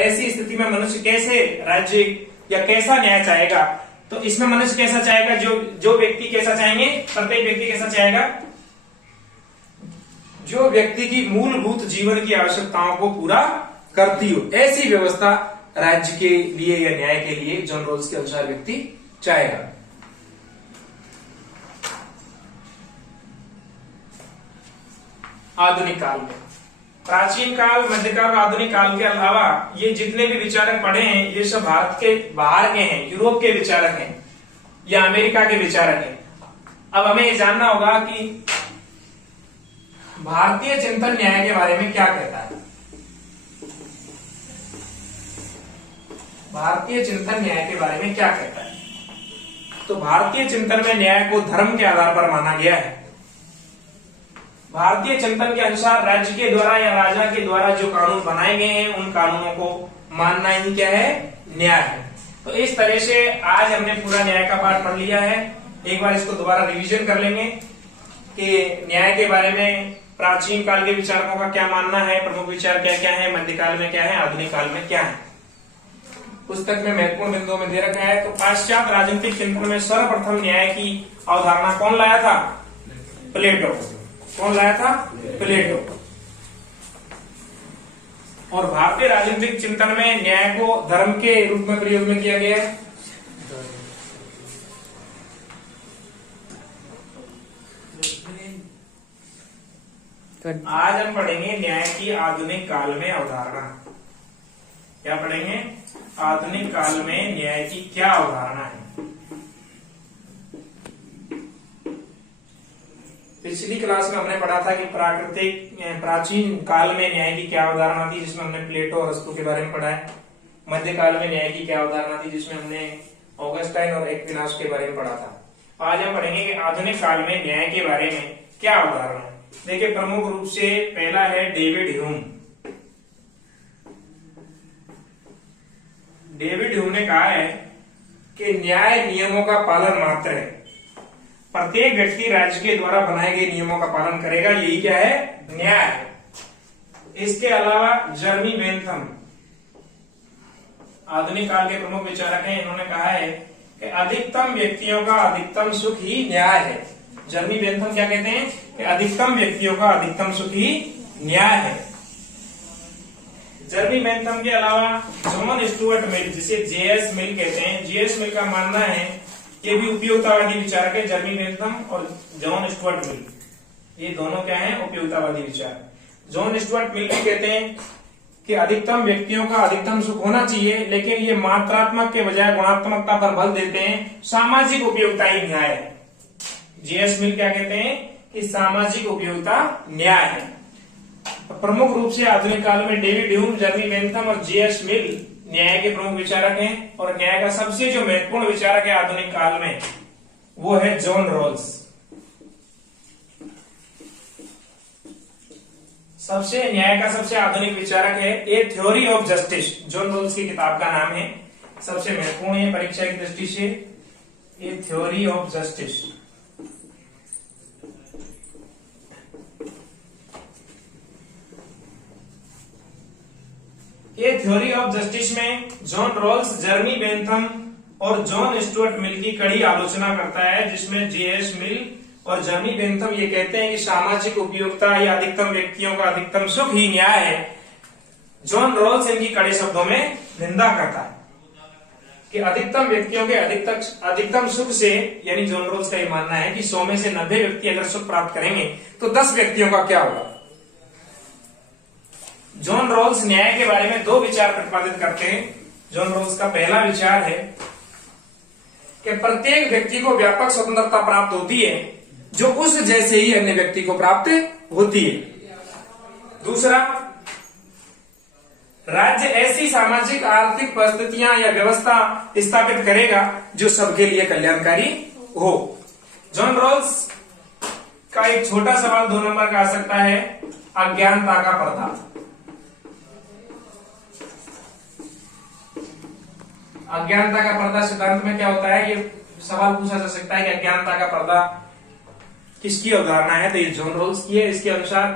ऐसी स्थिति में मनुष्य कैसे राज्य या कैसा न्याय चाहेगा? तो इसमें मनुष्य कैसा चाहेगा? जो व्यक्ति कैसा चाहेंगे? प्रत्येक व्यक्ति कैसा चाहेगा? जो व्यक्ति की मूलभूत जीवन की आवश्यकताओं को पूरा करती हो, ऐसी व्यवस्था राज्य के लिए या न्याय के लिए जॉन रॉल्स के अनुसार व्यक्ति चाहेगा। आधुनिक काल में, प्राचीन काल, मध्यकाल और आधुनिक काल के अलावा ये जितने भी विचारक पढ़े हैं ये सब भारत के बाहर के हैं, यूरोप के विचारक हैं या अमेरिका के विचारक हैं। अब हमें ये जानना होगा कि भारतीय चिंतन न्याय के बारे में क्या कहता है। भारतीय चिंतन न्याय के बारे में क्या कहता है? तो भारतीय चिंतन में न्याय को धर्म के आधार पर माना गया है। भारतीय चिंतन के अनुसार राज्य के द्वारा या राजा के द्वारा जो कानून बनाए गए हैं उन कानूनों को मानना ही क्या है? न्याय है। तो इस तरह से आज हमने पूरा न्याय का पाठ पढ़ लिया है। एक बार इसको दोबारा रिवीजन कर लेंगे कि न्याय के बारे में प्राचीन काल के विचारकों का क्या मानना है, प्रमुख विचार क्या क्या है, मध्यकाल में क्या है, आधुनिक काल में क्या है। पुस्तक में महत्वपूर्ण बिंदुओं में दे रखा है। तो पाश्चात्य राजनीतिक चिंतन में सर्वप्रथम न्याय की अवधारणा कौन लाया था? प्लेटो। कौन लाया था? प्लेटो। और भारतीय राजनीतिक चिंतन में न्याय को धर्म के रूप में प्रयोग में किया गया है। आज हम पढ़ेंगे न्याय की आधुनिक काल में अवधारणा। क्या पढ़ेंगे? आधुनिक काल में न्याय की क्या अवधारणा है। पिछली क्लास में हमने पढ़ा था कि प्राचीन काल में न्याय की क्या अवधारणा थी, जिसमें हमने प्लेटो और अरस्तू के बारे में पढ़ा है। मध्यकाल में न्याय की क्या अवधारणा थी, जिसमें हमने ऑगस्टाइन और एक्विनास के बारे में पढ़ा था। आज हम पढ़ेंगे कि आधुनिक काल में न्याय के बारे में क्या अवधारणा है। देखिए, प्रमुख रूप से पहला है डेविड ह्यूम। डेविड ह्यूम ने कहा है कि न्याय नियमों का पालन मात्र है। प्रत्येक व्यक्ति राज्य के द्वारा बनाए गए नियमों का पालन करेगा, यही क्या है? न्याय है। इसके अलावा जर्मी बेंथम आधुनिक काल के प्रमुख विचारक हैं। इन्होंने कहा है कि अधिकतम व्यक्तियों का अधिकतम सुख ही न्याय है। जर्मी बेंथम क्या कहते हैं? कि अधिकतम व्यक्तियों का अधिकतम सुख ही न्याय है। जर्मी बेंथम के अलावा जॉन स्टुअर्ट मिल, जिसे जेएस मिल कहते हैं, जेएस मिल का मानना है, ये भी उपयोगितावादी विचारक है। जर्मी बेंथम और जॉन स्टुअर्ट मिल, ये दोनों क्या है? उपयोगितावादी विचार। जॉन स्टुअर्ट मिल भी कहते हैं कि अधिकतम व्यक्तियों का अधिकतम सुख होना चाहिए, लेकिन ये मात्रात्मक के बजाय गुणात्मकता पर बल देते हैं। सामाजिक उपयोगिता ही न्याय है। जेएस मिल क्या कहते हैं? कि सामाजिक उपयोगिता न्याय है। प्रमुख रूप से आधुनिक काल में डेविड ह्यूम, जर्मी बेंथम और जेएस मिल न्याय के प्रमुख विचारक हैं। और न्याय का सबसे जो महत्वपूर्ण विचारक है आधुनिक काल में, वो है जॉन रॉल्स। न्याय का सबसे आधुनिक विचारक है a theory of justice. John Rawls की किताब का नाम है, सबसे महत्वपूर्ण है परीक्षा की दृष्टि से, ए थ्योरी ऑफ जस्टिस। ये थ्योरी ऑफ जस्टिस में जॉन रॉल्स, जर्मी बेंथम और जॉन स्टुअर्ट मिल की कड़ी आलोचना करता है, जिसमें जेएस मिल और जर्मी बेंथम ये कहते हैं कि सामाजिक उपयोगिता या अधिकतम व्यक्तियों का अधिकतम सुख ही न्याय है। जॉन रॉल्स इनकी कड़े शब्दों में निंदा करता है कि अधिकतम व्यक्तियों के अधिकतम सुख से, यानी जॉन रॉल्स का ये मानना है कि 100 में से 90 व्यक्ति अगर सुख प्राप्त करेंगे तो 10 व्यक्तियों का क्या होगा। जॉन रॉल्स न्याय के बारे में 2 विचार प्रतिपादित करते हैं। जॉन रॉल्स का पहला विचार है कि प्रत्येक व्यक्ति को व्यापक स्वतंत्रता प्राप्त होती है, जो उस जैसे ही अन्य व्यक्ति को प्राप्त होती है। दूसरा, राज्य ऐसी सामाजिक आर्थिक परिस्थितियां या व्यवस्था स्थापित करेगा जो सबके लिए कल्याणकारी हो। जॉन रॉल्स का एक छोटा सवाल 2 नंबर का आ सकता है, अज्ञानता का पर्दा। अज्ञानता का पर्दा सिद्धांत में क्या होता है? ये सवाल पूछा जा सकता है कि अज्ञानता का पर्दा किसकी अवधारणा है? तो ये जॉन रॉल्स की है। इसके अनुसार